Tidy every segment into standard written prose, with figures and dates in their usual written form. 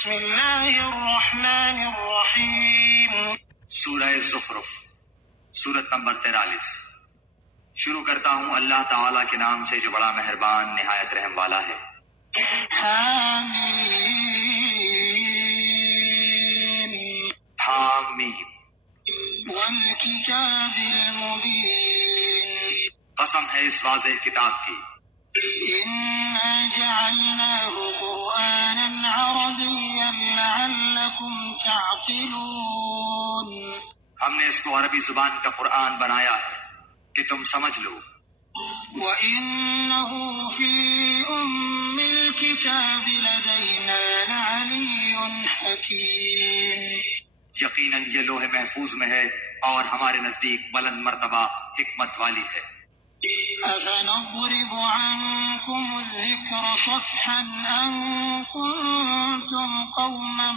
بسم اللہ الرحمن الرحیم۔ سورہ زخرف، سورت نمبر 43۔ شروع کرتا ہوں اللہ تعالیٰ کے نام سے جو بڑا مہربان نہایت رحم والا ہے۔ حامیم حامیم۔ والکتاب المبین۔ قسم ہے اس واضح کتاب کی۔ انا جعلناہ قرآنا عربیا لعلکم تعقلون۔ ہم نے اس کو عربی زبان کا قرآن بنایا ہے کہ تم سمجھ لو۔ وَإِنَّهُ فِي أُمِّ الْكِتَابِ لَدَيْنَا لَعَلِيٌّ حَكِيمٌ۔ یقیناً یہ لوح محفوظ میں ہے اور ہمارے نزدیک بلند مرتبہ حکمت والی ہے۔ أَفَنَضْرِبُ عَنكُمُ الذِّكْرَ صَفْحًا أَن كُنتُمْ قَوْمًا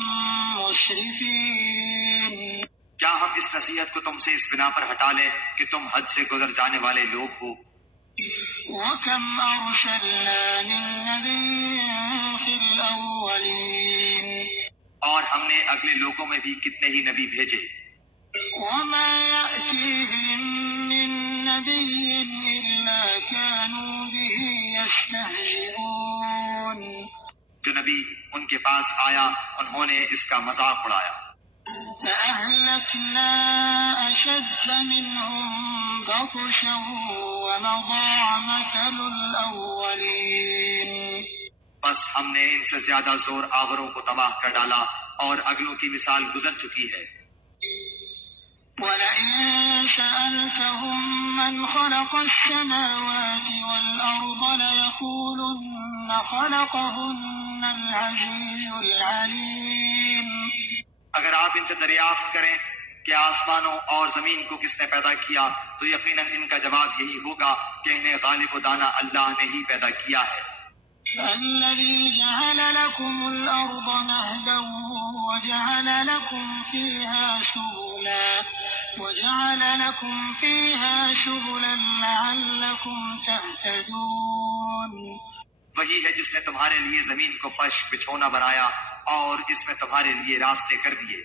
مُسْرِفِينَ۔ کیا ہم اس نصیحت کو تم سے اس بنا پر ہٹا لیں کہ تم حد سے گزر جانے والے لوگ ہو؟ وَكَمْ أَرْسَلْنَا مِن نَّبِيٍّ فِي الْأَوَّلِينَ۔ اور ہم نے اگلے لوگوں میں بھی کتنے ہی نبی بھیجے۔ وَمَا يَأْتِيهِم مِّن نَّبِيٍّ إِلَّا كَانُوا بِهِ يَسْتَهْزِئُونَ۔ جو نبی ان کے پاس آیا انہوں نے اس کا مذاق اڑایا۔ فَأَهْلَكْنَا أَشَدَّ مِنْهُم بَطْشًا وَمَضَىٰ مَثَلُ الْأَوَّلِينَ۔ بس ہم نے ان سے زیادہ زور آوروں کو تباہ کر ڈالا اور اگلوں کی مثال گزر چکی ہے۔ وَلَئِن سَأَلْتَهُم مَّنْ خَلَقَ السَّمَاوَاتِ وَالْأَرْضَ لَيَقُولُنَّ خَلَقَهُنَّ الْعَزِيزُ الْعَلِيمُ۔ اگر آپ ان سے دریافت کریں کہ آسمانوں اور زمین کو کس نے پیدا کیا تو یقیناً ان کا جواب یہی ہوگا کہ انہیں غالب و دانا اللہ نے ہی پیدا کیا ہے۔ الذي جعل لكم الأرض مهدا وجعل لكم فيها سبلا لعلكم تهتدون۔ وہی ہے جس نے تمہارے لیے زمین کو فرش بچھونا بنایا اور اس میں تمہارے لیے راستے کر دیے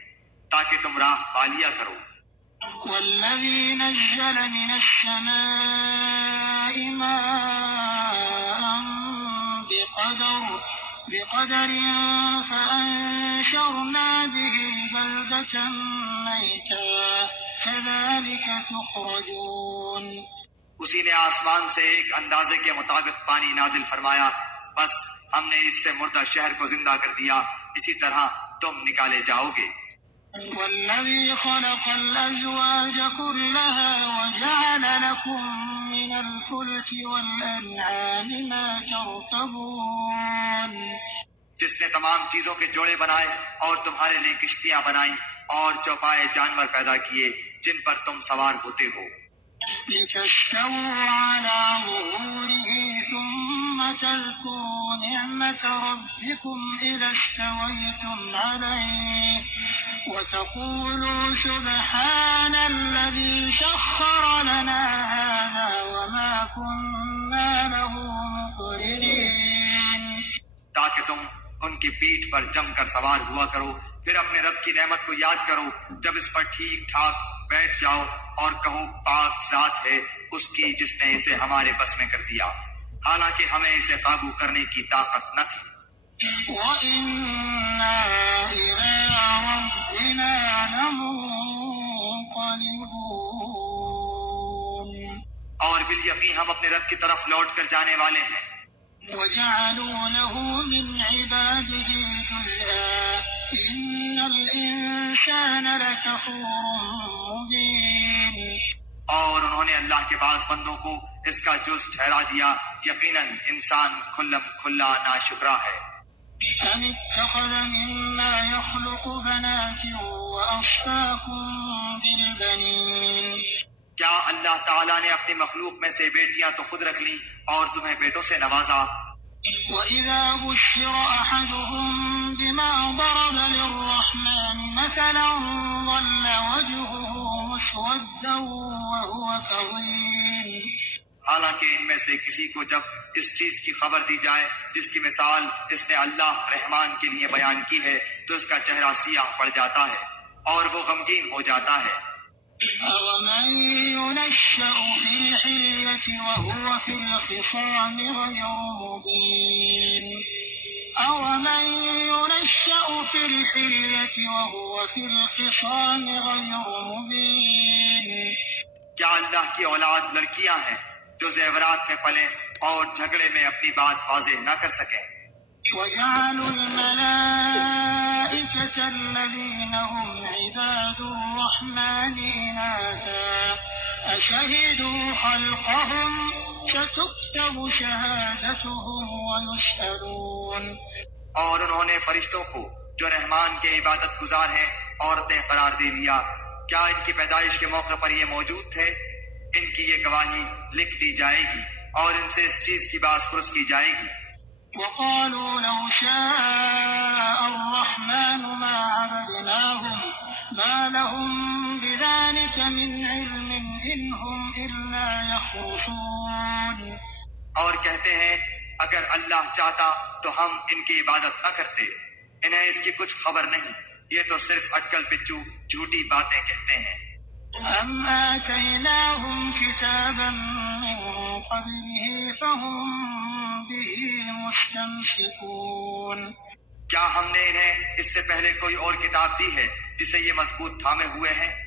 تاکہ تم راہ پا لیا کرو۔ والذي نزل من السماء ماء بقدر فأنشرنا به بلدة ميتا كذلك تخرجون۔ اسی نے آسمان سے ایک اندازے کے مطابق پانی نازل فرمایا، بس ہم نے اس سے مردہ شہر کو زندہ کر دیا، اسی طرح تم نکالے جاؤ گے۔ والذي خلق الأزواج كلها وجعل لكم من الفلك والأنعام ما تركبون۔ جس نے تمام چیزوں کے جوڑے بنائے اور تمہارے لیے کشتیاں بنائیں اور چوپائے جانور پیدا کیے جن پر تم سوار ہوتے ہو۔ لتستووا على ظهوره ثم تذكروا نعمة ربكم إذا استويتم عليه وتقولوا سبحان الذي سخر لنا هذا وما كنا له مقرنين۔ تاکہ تم ان کی پیٹھ پر جم کر سوار ہوا کرو، پھر اپنے رب کی نعمت کو یاد کرو جب اس پر ٹھیک ٹھاک بیٹھ جاؤ اور کہو پاک ذات ہے اس کی جس نے اسے ہمارے بس میں کر دیا، حالانکہ ہمیں اسے قابو کرنے کی طاقت نہ تھی۔ وَإِنَّا إِلَىٰ رَبِّنَا لَمُنقَلِبُونَ۔ اور بالیقین ہم اپنے رب کی طرف لوٹ کر جانے والے ہیں۔ وَجَعَلُوا لَهُ مِنْ عِبَادِهِ جُزْءًا إِنَّ الْإِنسَانَ لَكَفُورٌ مُبِينٌ۔ اور انہوں نے اللہ کے بعض بندوں کو اس کا جز ٹھہرا دیا، یقیناً انسان کھلم کھلا ناشکرا ہے۔ أَمِ اتَّخَذَ مِمَّا يَخْلُقُ بَنَاتٍ وَأَصْفَاكُم بِالْبَنِينَ۔ کیا اللہ تعالیٰ نے اپنی مخلوق میں سے بیٹیاں تو خود رکھ لیں اور تمہیں بیٹوں سے نوازا؟ وَإِذَا بُشِّرَ أَحَدُهُم بِمَا ضَرَبَ لِلرَّحْمَٰنِ مَثَلًا ظَلَّ وَجْهُهُ مُسْوَدًّا وَهُوَ كَظِيمٌ۔ حالانکہ ان میں سے کسی کو جب اس چیز کی خبر دی جائے جس کی مثال اس نے اللہ رحمان کے لیے بیان کی ہے تو اس کا چہرہ سیاہ پڑ جاتا ہے اور وہ غمگین ہو جاتا ہے۔ أَوَمَن يُنَشَّأُ فِي الْحِلْيَةِ وَهُوَ فِي الْخِصَامِ غَيْرُ مُبِينٍ أَوَمَن يُنَشَّأُ فِي الْحِلْيَةِ وَهُوَ فِي الْخِصَامِ غَيْرُ مُبِينٍ کیا اللہ کی اولاد لڑکیاں ہیں جو زیورات میں پلیں اور جھگڑے میں اپنی بات واضح نہ کر سکیں؟ وَجَعَلُوا الْمَلَائِكَةَ الَّذِينَ هُمْ عِبَادُ الرَّحْمَنِ إِنَاثًا أَشَهِدُوا خَلْقَهُمْ سَتُكْتَبُ شَهَادَتُهُمْ وَيُسْأَلُونَ۔ اور انہوں نے فرشتوں کو جو رحمان کے عبادت گزار ہیں عورتیں قرار دے لیا، کیا ان کی پیدائش کے موقع پر یہ موجود تھے؟ ان کی یہ گواہی لکھ دی جائے گی اور ان سے اس چیز کی باز پرس کی جائے گی۔ وقالوا لو شاء الرحمن ما عبدناهم ما لهم بذلك من علم إن هم إلا يخرصون۔ اور کہتے ہیں اگر اللہ چاہتا تو ہم ان کی عبادت نہ کرتے، انہیں اس کی کچھ خبر نہیں، یہ تو صرف اٹکل پچو جھوٹی باتیں کہتے ہیں۔ أم آتيناهم كتابا من قبله فهم به مستمسكون۔ کیا ہم نے انہیں اس سے پہلے کوئی اور کتاب دی ہے جسے یہ مضبوط تھامے ہوئے ہیں؟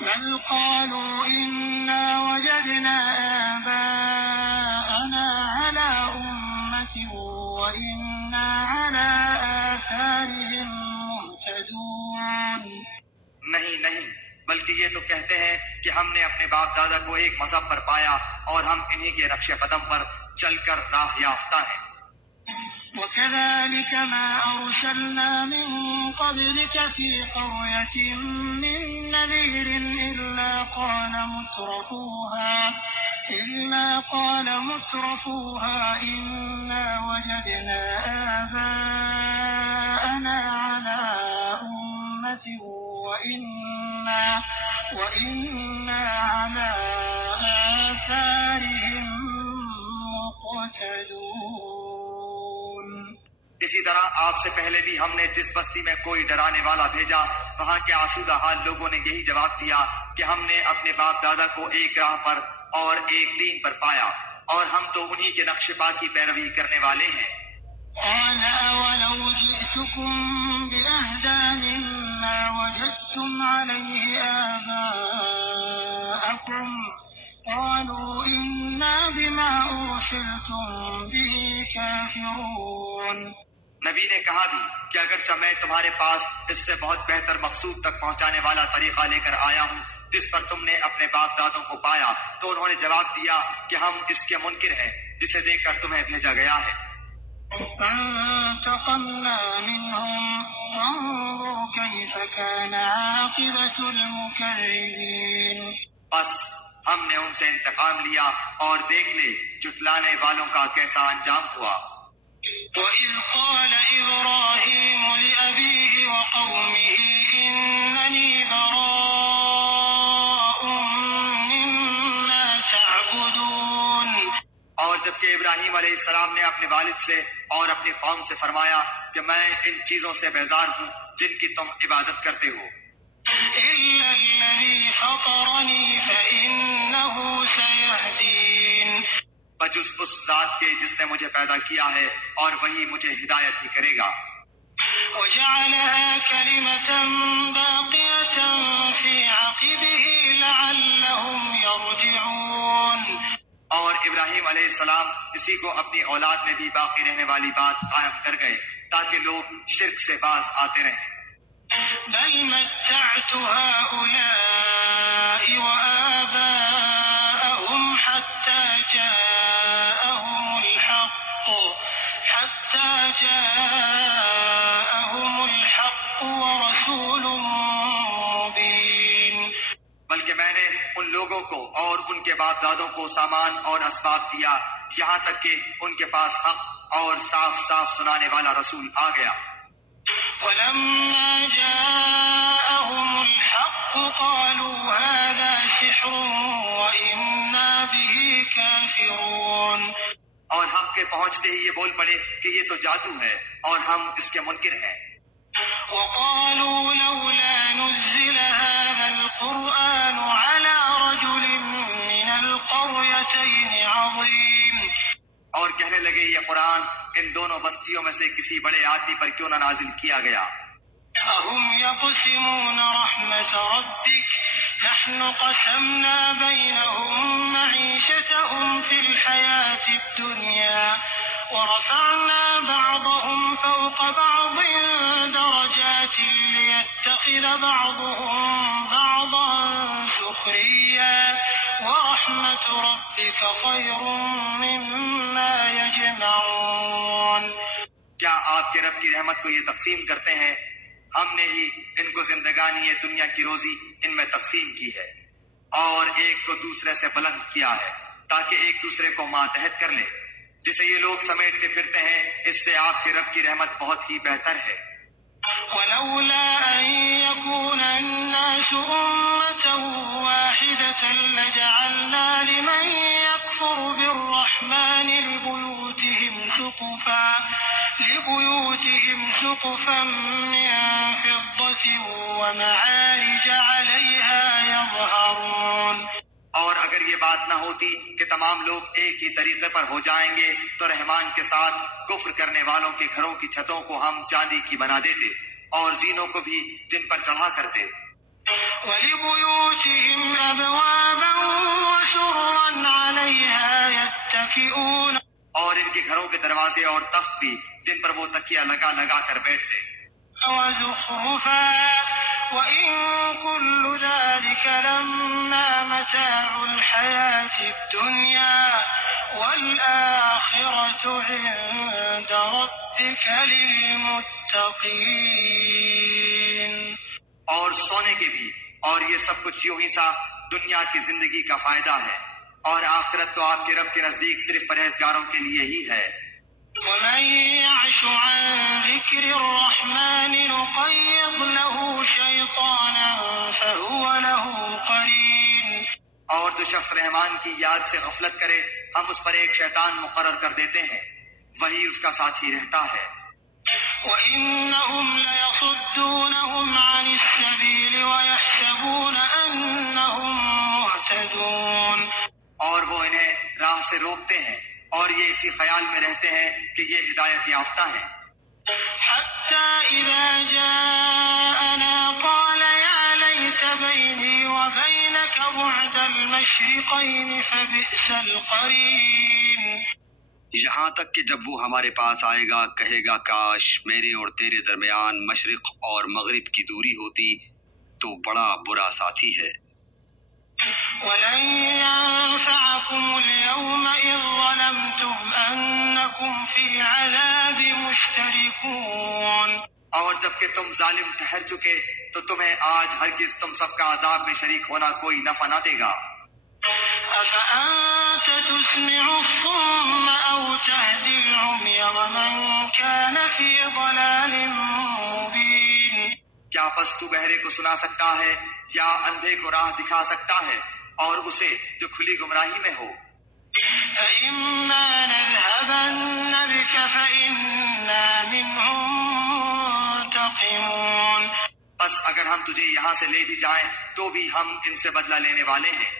بل قالوا إنا وجدنا آباءنا على أمة وإنا على آثارهم مهتدون۔ نہیں، بلکہ یہ تو کہتے ہیں کہ ہم نے اپنے باپ دادا کو ایک مذہب پر پایا اور ہم انہی کے نقش قدم پر چل کر راہ یافتہ ہیں۔ وكذلك ما أرسلنا من قبلك في قرية من نذير إلا قال مترفوها إنا وجدنا آباءنا على أمة وإنا على آثارهم مقتدون۔ اسی طرح آپ سے پہلے بھی ہم نے جس بستی میں کوئی ڈرانے والا بھیجا وہاں کے آسودہ حال لوگوں نے یہی جواب دیا کہ ہم نے اپنے باپ دادا کو ایک راہ پر اور ایک دین پر پایا اور ہم تو انہی کے نقش پا کی پیروی کرنے والے ہیں۔ قال أولو جئتكم بأهدى مما وجدتم عليه آباءكم قالوا إنا بما أرسلتم به كافرون۔ نبی نے کہا بھی کہ اگرچہ میں تمہارے پاس اس سے بہت بہتر مقصود تک پہنچانے والا طریقہ لے کر آیا ہوں جس پر تم نے اپنے باپ دادوں کو پایا، تو انہوں نے جواب دیا کہ ہم اس کے منکر ہیں جسے دیکھ کر تمہیں بھیجا گیا ہے۔ فانتقمنا منهم فانظر كيف كان عاقبة المكذبين۔ بس ہم نے ان سے انتقام لیا اور دیکھ لے جھٹلانے والوں کا کیسا انجام ہوا۔ وَإِذْ قَالَ إِبْرَاهِيمُ لِأَبِيهِ وَقَوْمِهِ إِنَّنِي بَرَاءٌ مِّمَّا تَعْبُدُونَ۔ اور جبکہ ابراہیم علیہ السلام نے اپنے والد سے اور اپنی قوم سے فرمایا کہ میں ان چیزوں سے بیزار ہوں جن کی تم عبادت کرتے ہو، إِلَّا الَّذِي فَطَرَنِي فَإِنَّهُ سَيَهْدِينِ۔ بجز اس ذات کے جس نے مجھے پیدا کیا ہے اور وہی مجھے ہدایت بھی کرے گا۔ وَجَعَلَهَا كَلِمَةً بَاقِيَةً فِي عَقِبِهِ لَعَلَّهُمْ يَرْجِعُونَ۔ اور ابراہیم علیہ السلام اسی کو اپنی اولاد میں بھی باقی رہنے والی بات قائم کر گئے تاکہ لوگ شرک سے باز آتے رہیں۔ بل متعت هؤلاء وآباءهم حتى جاءهم الحق ورسول مبين۔ بلکہ میں نے ان لوگوں کو اور ان کے باپ دادوں کو سامان اور اسباب دیا یہاں تک کہ ان کے پاس حق اور صاف صاف سنانے والا رسول آ گیا۔ ولما جاءهم الحق قالوا هذا سحر وإنا به كافرون۔ آپ کے پہنچتے ہی یہ بول پڑے کہ یہ تو جادو ہے اور ہم اس کے منکر ہیں۔ وقالوا لولا نزل هذا القرآن على رجل من القريتين عظيم اور کہنے لگے یہ قرآن ان دونوں بستیوں میں سے کسی بڑے آدمی پر کیوں نہ نازل کیا گیا؟ أهم يقسمون رحمة ربك نحن قسمنا بينهم معيشتهم في الحياة الدنيا ورفعنا بعضهم فوق بعض درجات ليتخذ بعضهم بعضا سخريا ورحمة ربك خير مما يجمعون۔ کیا آپ کے رب کی رحمت کو یہ تقسیم کرتے ہیں؟ ہم نے ہی ان کو زندگانی دنیا کی روزی ان میں تقسیم کی ہے اور ایک کو دوسرے سے بلند کیا ہے تاکہ ایک دوسرے کو ماتحت کر لے۔ جسے یہ لوگ سمیٹتے پھرتے ہیں اس سے آپ کے رب کی رحمت بہت ہی بہتر ہے۔ ولولا أن يكون الناس أمة واحدة لجعلنا لمن يكفر بالرحمن لبيوتهم سقفا من فضة ومعارج عليها يظهرون۔ اور اگر یہ بات نہ ہوتی کہ تمام لوگ ایک ہی طریقے پر ہو جائیں گے تو رحمان کے ساتھ کفر کرنے والوں کے گھروں کی چھتوں کو ہم چاندی کی بنا دیتے اور زینوں کو بھی جن پر چڑھا کرتے۔ وَلِبُيُوتِهِمْ أَبْوَابًا وَسُرُرًا عَلَيْهَا يَتَّكِئُونَ، اور ان کے گھروں کے دروازے اور تخت بھی جن پر وہ تکیہ لگا لگا کر بیٹھتے۔ وَزُخْرُفًا وَإِن كُلُّ ذَلِكَ لَمَّا مَتَاعُ الْحَيَاةِ الدُّنْيَا وَالْآخِرَةُ عِندَ رَبِّكَ لِلْمُتَّقِينَ۔ اور سونے کے بھی، اور یہ سب کچھ یوں ہی سا دنیا کی زندگی کا فائدہ ہے، اور آخرت تو آپ کے رب کے نزدیک صرف پرہیزگاروں کے لیے ہی ہے۔ وَمَن يَعْشُ عَن ذِكْرِ الرَّحْمَنِ نُقَيِّضْ لَهُ شَيْطَانًا فَهُوَ لَهُ قَرِينٌ۔ اور جو شخص رحمان کی یاد سے غفلت کرے ہم اس پر ایک شیطان مقرر کر دیتے ہیں، وہی اس کا ساتھی رہتا ہے۔ وَإِنَّهُمْ لَيَصُدُّونَهُمْ عَنِ السَّبِيلِ وَيَحْسَبُونَ أَنَّهُمْ مُهْتَدُونَ۔ اور وہ انہیں راہ سے روکتے ہیں اور یہ اسی خیال میں رہتے ہیں کہ یہ ہدایت یافتہ ہیں۔ حَتَّى إِذَا جَاءَنَا قَالَ يَا لَيْتَ بَيْنِي وَبَيْنَكَ بُعْدَ الْمَشْرِقَيْنِ فَبِئْسَ الْقَرِينُ۔ یہاں تک کہ جب وہ ہمارے پاس آئے گا کہے گا کاش میرے اور تیرے درمیان مشرق اور مغرب کی دوری ہوتی، تو بڑا برا ساتھی ہے۔ وَلَن يَنفَعَكُمُ الْيَوْمَ إِذ ظَّلَمْتُمْ أَنَّكُمْ فِي الْعَذَابِ مُشْتَرِكُونَ۔ اور جب کہ تم ظالم ٹھہر چکے تو تمہیں آج ہرگز تم سب کا عذاب میں شریک ہونا کوئی نفع نہ دے گا۔ أَفَأَنتَ تُسْمِعُ الصُّمَّ أَوْ تَهْدِي الْعُمْيَ وَمَن كَانَ فِي ضَلَالٍ مُّبِينٍ۔ کیا پس تو بہرے کو سنا سکتا ہے یا اندھے کو راہ دکھا سکتا ہے، اور اسے جو کھلی گمراہی میں ہو؟ فَإِمَّا نَذْهَبَنَّ بِكَ فَإِنَّا مِنْهُمْ مُنْتَقِمُونَ۔ بس اگر ہم تجھے یہاں سے لے بھی جائیں تو بھی ہم ان سے بدلہ لینے والے ہیں۔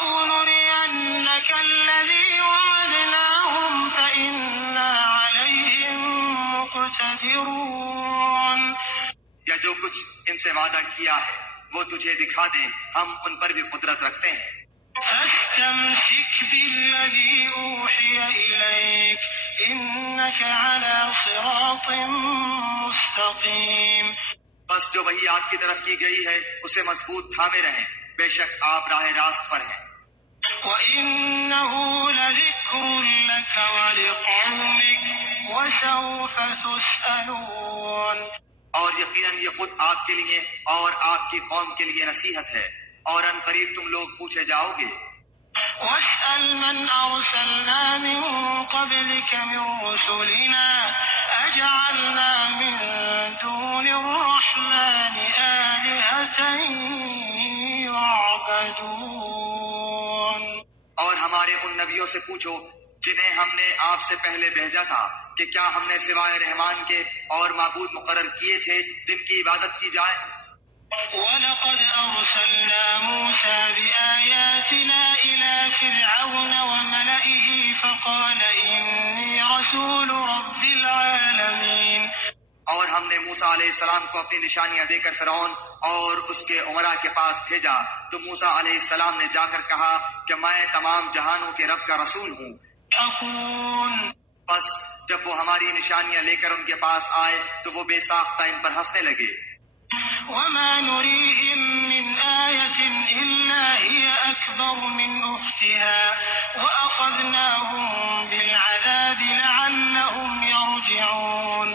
أَوْ نُرِيَنَّكَ الَّذِي وَعَدْنَاهُمْ فَإِنَّا عَلَيْهِمْ مُقْتَدِرُونَ۔ یا جو کچھ ان سے وعدہ کیا ہے وہ تجھے دکھا دیں، ہم ان پر بھی قدرت رکھتے ہیں۔ فَاسْتَمْسِكْ بِالَّذِي أُوحِيَ إِلَيْكَ إِنَّكَ عَلَى صِرَاطٍ مُّسْتَقِيمٍ۔ بس جو وہی آپ کی طرف کی گئی ہے اسے مضبوط تھامے رہیں، بے شک آپ راہ راست پر ہیں۔ وَإِنَّهُ لَذِكْرٌ لَكَ وَلِقَوْمِكَ وَسَوْفَ تُسْأَلُونَ۔ اور یقیناً یہ خود آپ کے لیے اور آپ کی قوم کے لیے نصیحت ہے، اور ان قریب تم لوگ پوچھے جاؤ گے۔ وَاسْأَلْ مَنْ أَرْسَلْنَا مِن قَبْلِكَ مِن رُّسُلِنَا أَجَعَلْنَا مِن دُونِ الرَّحْمَٰنِ آلِهَةً يُعْبَدُونَ۔ اور ہمارے ان نبیوں سے پوچھو جنہیں ہم نے آپ سے پہلے بھیجا تھا کہ کیا ہم نے سوائے رحمان کے اور معبود مقرر کیے تھے جن کی عبادت کی جائے؟ وَلَقَدْ أَرْسَلْنَا مُوسَى بِآيَاتِنَا إِلَى فِرْعَوْنَ وَمَلَئِهِ فَقَالَ إِنِّي رَسُولُ رَبِّ الْعَالَمِينَ، اور ہم نے موسیٰ علیہ السلام کو اپنی نشانیاں دے کر فرعون اور اس کے امراء کے پاس بھیجا، تو موسیٰ علیہ السلام نے جا کر کہا کہ میں تمام جہانوں کے رب کا رسول ہوں۔ تَقُولُ، بس جب وہ ہماری نشانیاں لے کر ان کے پاس آئے تو وہ بے ساختہ ان پر ہنسنے لگے۔ وَمَا نُرِيهِم مِّنْ آيَةٍ إِلَّا هِيَ أَكْبَرُ مِنْ أُخْتِهَا وَأَخَذْنَاهُم بِالْعَذَابِ لَعَلَّهُمْ يَرْجِعُونَ،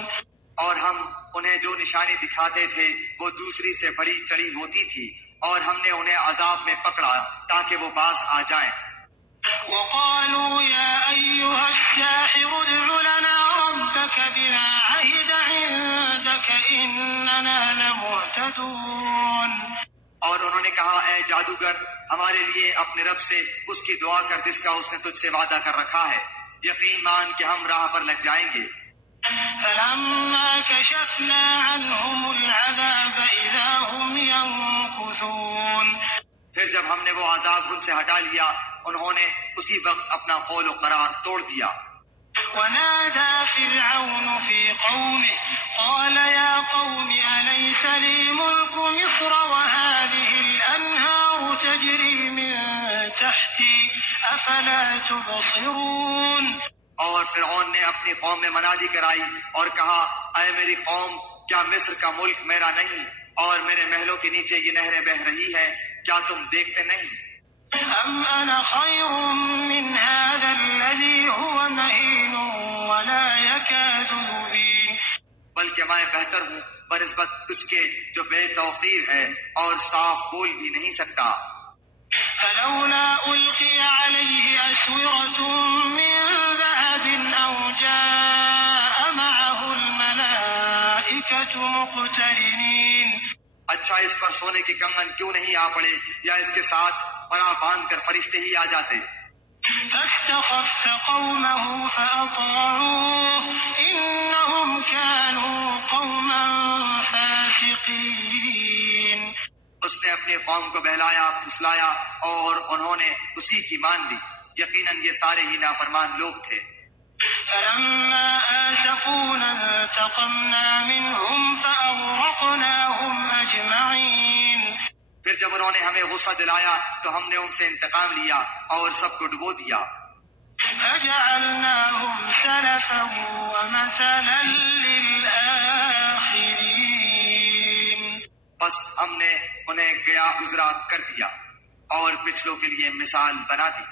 اور ہم انہیں جو نشانی دکھاتے تھے وہ دوسری سے بڑی چڑی ہوتی تھی، اور ہم نے انہیں عذاب میں پکڑا تاکہ وہ باز آ جائیں۔ وقالوا يا أيها الساحر ادع لنا ربك بما عهد عندك إننا لمهتدون، اور انہوں نے کہا اے جادوگر ہمارے لیے اپنے رب سے اس کی دعا کر جس کا اس نے تجھ سے وعدہ کر رکھا ہے، یقین مان کہ ہم راہ پر لگ جائیں گے۔ فلما كشفنا عنهم العذاب إذا هم ينكثون، پھر جب ہم نے وہ عذاب ان سے ہٹا لیا انہوں نے اسی وقت اپنا قول و قرار توڑ دیا۔ ونادى فرعون في قومه قال يا قوم أليس لي ملك مصر وهذه الأنهار تجري من تحتي أفلا تبصرون، اور فرعون نے اپنی قوم میں منادی کرائی اور کہا اے میری قوم کیا مصر کا ملک میرا نہیں اور میرے محلوں کے نیچے یہ نہریں بہہ رہی ہیں، کیا تم دیکھتے نہیں؟ أم أنا خير من هذا الذي هو مهين ولا يكاد يبين، بلکہ میں بہتر ہوں بنسبت اس کے جو بے توقیر ہے اور صاف بول بھی نہیں سکتا۔ فلولا ألقي عليه أسورة من ذهب أو جاء معه الملائكة مقترنين، اچھا اس پر سونے کے کنگن کیوں نہیں آ پڑے یا اس کے ساتھ پناہ باندھ کر فرشتے ہی آ جاتے۔ فاستخف قومه فأطاعوه إنهم كانوا قوما فاسقين، اس نے اپنی قوم کو بہلایا پھسلایا اور انہوں نے اسی کی مان لی، یقیناً یہ سارے ہی نافرمان لوگ تھے۔ فلما آسفونا انتقمنا منهم فأغرقناهم أجمعين، پھر جب انہوں نے ہمیں غصہ دلایا تو ہم نے ان سے انتقام لیا اور سب کو ڈبو دیا۔ فجعلناهم سلفا ومثلا للآخرين، بس ہم نے انہیں گیا گزرا کر دیا اور پچھلوں کے لیے مثال بنا دی۔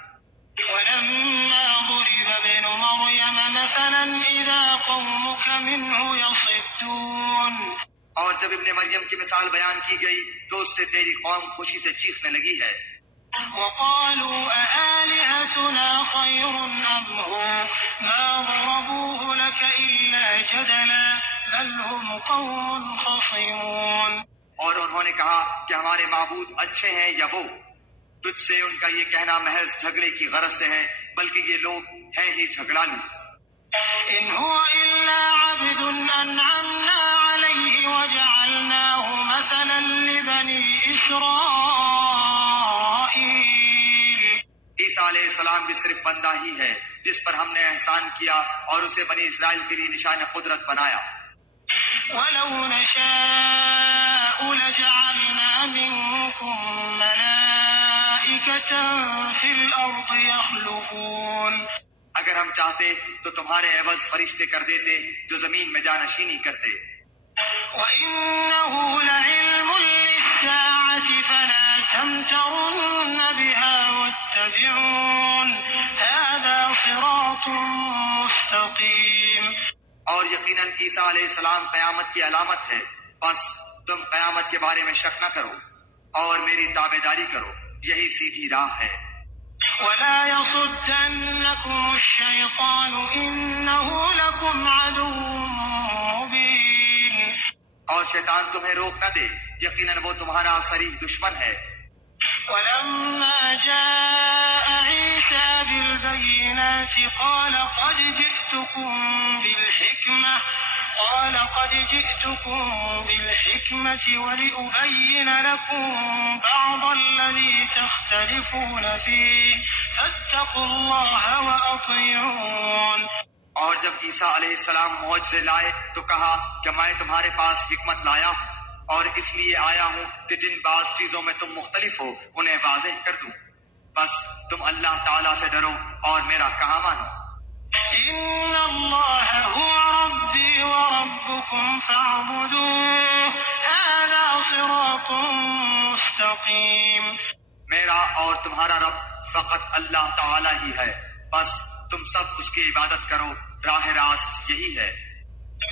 ولما ضرب ابن مريم مثلا إذا قومك منه يصدون، اور جب ابن مریم کی مثال بیان کی گئی تو اس سے تیری قوم خوشی سے چیخنے لگی ہے۔ وقالوا أآلهتنا خير أم هو ما ضربوه لك إلا جدلا بل هم قوم خصمون، اور انہوں نے کہا کہ ہمارے معبود اچھے ہیں یا وہ، تجھ سے ان کا یہ کہنا محض جھگڑے کی غرض سے ہے بلکہ یہ لوگ ہیں ہی جھگڑالو۔ إن هو إلا عبد أنعمنا عليه وجعلناه مثلا لبني إسرائيل، عیسیٰ علیہ السلام بھی صرف بندہ ہی ہے جس پر ہم نے احسان کیا اور اسے بنی اسرائیل کے لیے نشان قدرت بنایا۔ ولو نشاء لجعلنا منكم ملائكة في الأرض يخلفون، اگر ہم چاہتے تو تمہارے عوض فرشتے کر دیتے جو زمین میں جانشینی کرتے۔ وإنه لعلم للساعة فلا تمترن بها واتبعون هذا صراط مستقيم، اور یقیناً عیسیٰ علیہ السلام قیامت کی علامت ہے، بس تم قیامت کے بارے میں شک نہ کرو اور میری تابعداری کرو، یہی سیدھی راہ ہے۔ ولا يصدنكم الشيطان إنه لكم عدو مبين، اور شیطان تمہیں روک نہ دے، یقیناً وہ تمہارا صریح دشمن ہے۔ ولما جاء عيسى عيسى بالبينات قال قد جئتكم بالحكمة ولأبين لكم بعض الذي تختلفون فيه فاتقوا الله وأطيعون. اور جب عیسیٰ علیہ السلام معجزے لائے تو کہا کہ میں تمہارے پاس حکمت لایا ہوں اور اس لیے آیا ہوں کہ جن بعض چیزوں میں تم مختلف ہو انہیں واضح کر دوں. بس تم اللہ تعالیٰ سے ڈرو اور میرا کہا مانو. إن الله هو ربي وربكم فاعبدوه هذا صراط مستقيم. میرا اور تمہارا رب فقط اللہ تعالیٰ ہی ہے، بس تم سب اس کی عبادت کرو، راہ راست یہی ہے.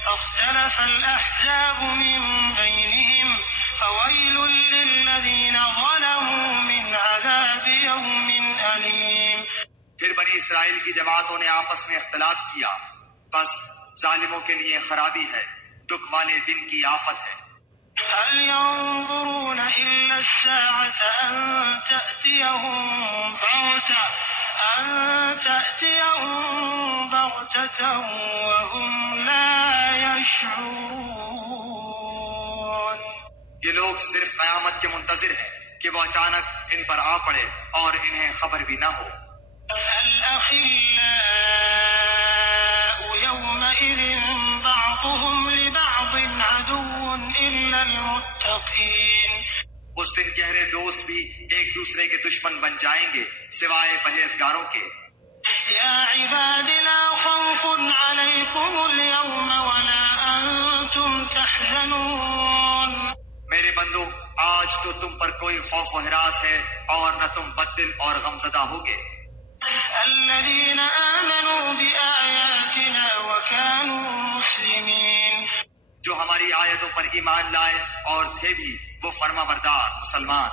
فاختلف الأحزاب من بينهم فويل للذين ظلموا من عذاب يوم أليم. پھر بنی اسرائیل کی جماعتوں نے آپس میں اختلاف کیا، بس ظالموں کے لیے خرابی ہے، دکھ والے دن کی آفت ہے. هل ينظرون إلا الساعة أن تأتيهم بغتة وهم لا يشعرون. یہ لوگ صرف قیامت کے منتظر ہیں کہ وہ اچانک ان پر آ پڑے اور انہیں خبر بھی نہ ہو. الأخلاء يومئذ بعضهم لبعض عدو إلا المتقين. اس دن گہرے دوست بھی ایک دوسرے کے دشمن بن جائیں گے سوائے پرہیزگاروں کے. يا عباد لا خوف عليكم اليوم ولا أنتم تحزنون. میرے بندو آج تو تم پر کوئی خوف و ہراس ہے اور نہ تم بددل اور غمزدہ ہوگے. الذين آمنوا بآياتنا وكانوا مسلمين. جو ہماری آیتوں پر ایمان لائے اور تھے بھی وہ فرما بردار مسلمان.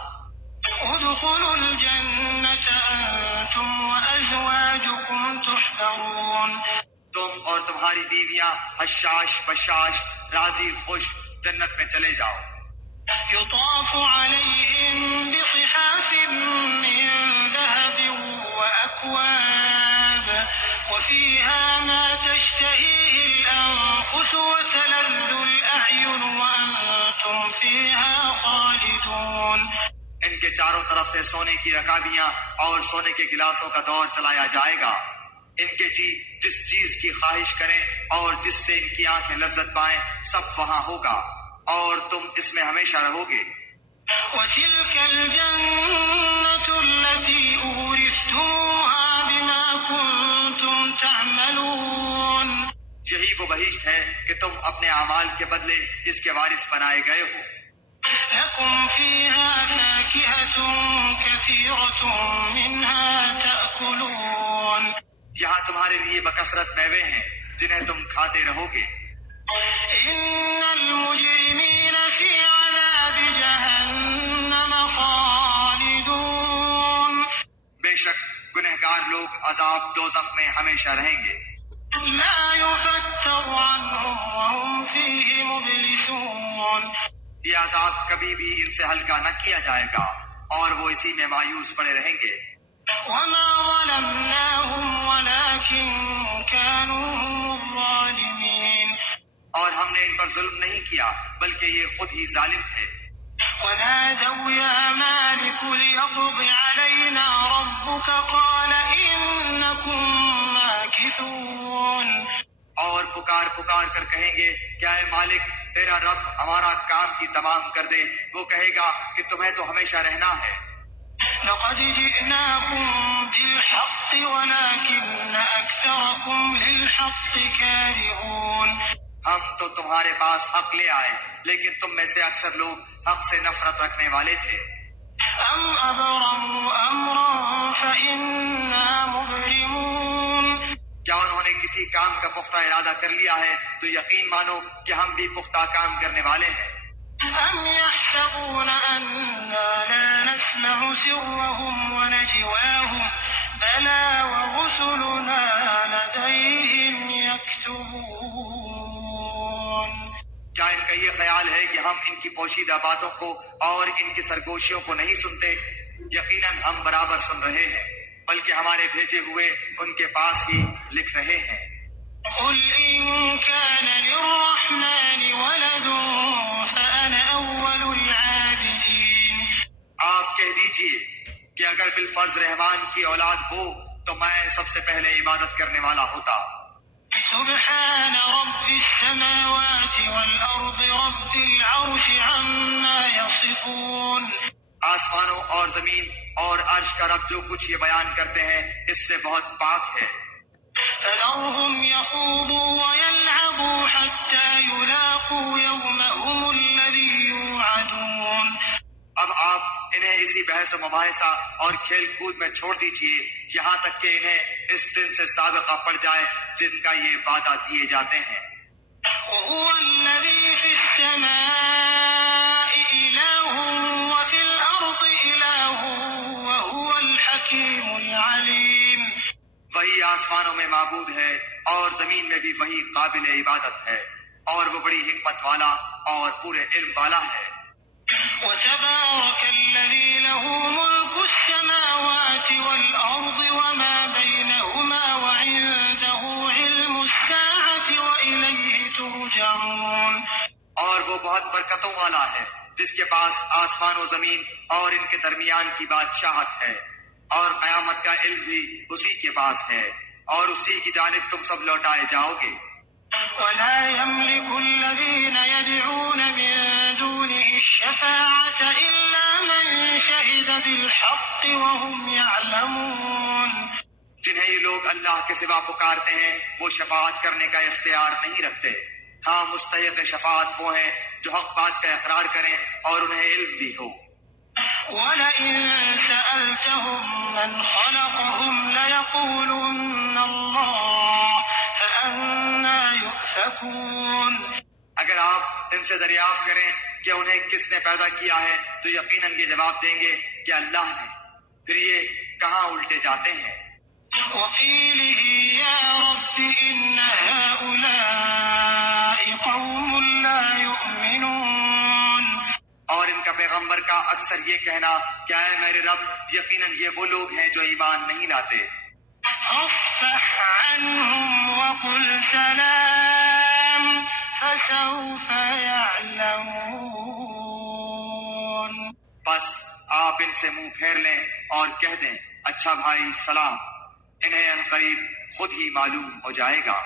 ادخلوا الجنة أنتم وأزواجكم تحبرون. تم اور تمہاری بیویاں حشاش بشاش راضی خوش جنت میں چلے جاؤ. يطاف عليهم بصحاف من ذهب وأكواب وفيها ما تشتهيه الأنفس وتلذ الأعين وأنتم فيها خالدون. ان کے چاروں طرف سے سونے کی رکابیاں اور سونے کے گلاسوں کا دور چلایا جائے گا. ان کے جی جس چیز کی خواہش کریں اور جس سے ان کی آنکھیں لذت پائیں سب وہاں ہوگا اور تم اس میں ہمیشہ رہو گے. وتلك الجنة التي أورثتموها بما كنتم تعملون. یہی وہ بہشت ہے کہ تم اپنے اعمال کے بدلے اس کے وارث بنائے گئے ہو. لكم فيها فاكهة كثيرة منها تأكلون. یہاں تمہارے لیے بکثرت میوے ہیں جنہیں تم کھاتے رہو گے. إن المجرمين في عذاب جهنم خالدون. بے شک گنہگار لوگ عذاب دوزخ میں ہمیشہ رہیں گے. لا يفتر عنهم وهم فيه مبلسون. یہ عذاب کبھی بھی ان سے ہلکا نہ کیا جائے گا اور وہ اسی میں مایوس پڑے رہیں گے. وما ظلمناهم ولكن كانوا هم الظالمين. اور ہم نے ان پر ظلم نہیں کیا بلکہ یہ خود ہی ظالم تھے. ونادوا يا مالك ليقض علينا ربك قال إنكم ماكثون. اور پکار کر کہیں گے کیا اے مالک تیرا رب ہمارا کام ہی تمام کر دے. وہ کہے گا کہ تمہیں تو ہمیشہ رہنا ہے. لقد جئناكم بالحق ولكن أكثركم للحق كارهون. ہم تو تمہارے پاس حق لے آئے لیکن تم میں سے اکثر لوگ حق سے نفرت رکھنے والے تھے. أم أبرموا أمرا فإنا مبرمون. کیا انہوں نے کسی کام کا پختہ ارادہ کر لیا ہے تو یقین مانو کہ ہم بھی پختہ کام کرنے والے ہیں. أم يحسبون أنا لا نسمع سرهم ونجواهم بلى ورسلنا لديهم يكتبون. کیا ان کا یہ خیال ہے کہ ہم ان کی پوشیدہ باتوں کو اور ان کی سرگوشیوں کو نہیں سنتے؟ یقیناً ہم برابر سن رہے ہیں. بلکہ ہمارے بھیجے ہوئے ان کے پاس ہی لکھ رہے ہیں۔ قل إن كان للرحمن ولد فأنا أول العابدين۔ آپ کہہ دیجئے کہ اگر بالفرض رحمان کی اولاد ہو تو میں سب سے پہلے عبادت کرنے والا ہوتا۔ سبحان رب السماوات والأرض رب العرش عما يصفون۔ آسمانوں اور زمین اور عرش کا رب جو کچھ یہ بیان کرتے ہیں اس سے بہت پاک ہے۔ فذرهم يخوضوا ويلعبوا حتى يلاقوا يومهم الذي يوعدون۔ اب آپ انہیں اسی بحث و مباحثہ اور کھیل کود میں چھوڑ دیجئے یہاں تک کہ انہیں اس دن سے سابقہ پڑ جائے جن کا یہ وعدہ دیے جاتے ہیں۔ وهو الذي في السماء إله وفي الأرض إله وهو الحكيم العليم۔ وہی آسمانوں میں معبود ہے اور زمین میں بھی وہی قابل عبادت ہے اور وہ بڑی حکمت والا اور پورے علم والا ہے۔ وتبارك الذي له ملك السماوات والأرض وما بينهما وعنده علم الساعة وإليه ترجعون۔ اور وہ بہت برکتوں والا ہے جس کے پاس آسمان و زمین اور ان کے درمیان کی بادشاہت ہے، اور قیامت کا علم بھی اسی کے پاس ہے اور اسی کی جانب تم سب لوٹائے جاؤ گے۔ ولا يملك الذين يدعون من دونه الشفاعة إلا من شهد بالحق وهم يعلمون۔ جنہیں یہ لوگ اللہ کے سوا پکارتے ہیں وہ شفاعت کرنے کا اختیار نہیں رکھتے، ہاں مستحق شفاعت وہ ہیں جو حق بات کا اقرار کریں اور انہیں علم بھی ہو۔ ولئن سألتهم من خلقهم ليقولن الله فأنا يؤفكون۔ اگر آپ ان سے دریافت کریں کہ انہیں کس نے پیدا کیا ہے تو یقیناً یہ جواب دیں گے کہ اللہ نے، پھر یہ کہاں الٹے جاتے ہیں۔ وقيله يا رب إن هؤلاء قوم لا يؤمنون۔ اور ان کا پیغمبر کا اکثر یہ کہنا کہ اے میرے رب یقیناً یہ وہ لوگ ہیں جو ایمان نہیں لاتے۔ فاصفح عنهم وقل سلام فسوف يعلمون۔ بس آپ ان سے منہ پھیر لیں اور کہہ دیں اچھا بھائی سلام، انہیں عنقریب خود ہی معلوم ہو جائے گا۔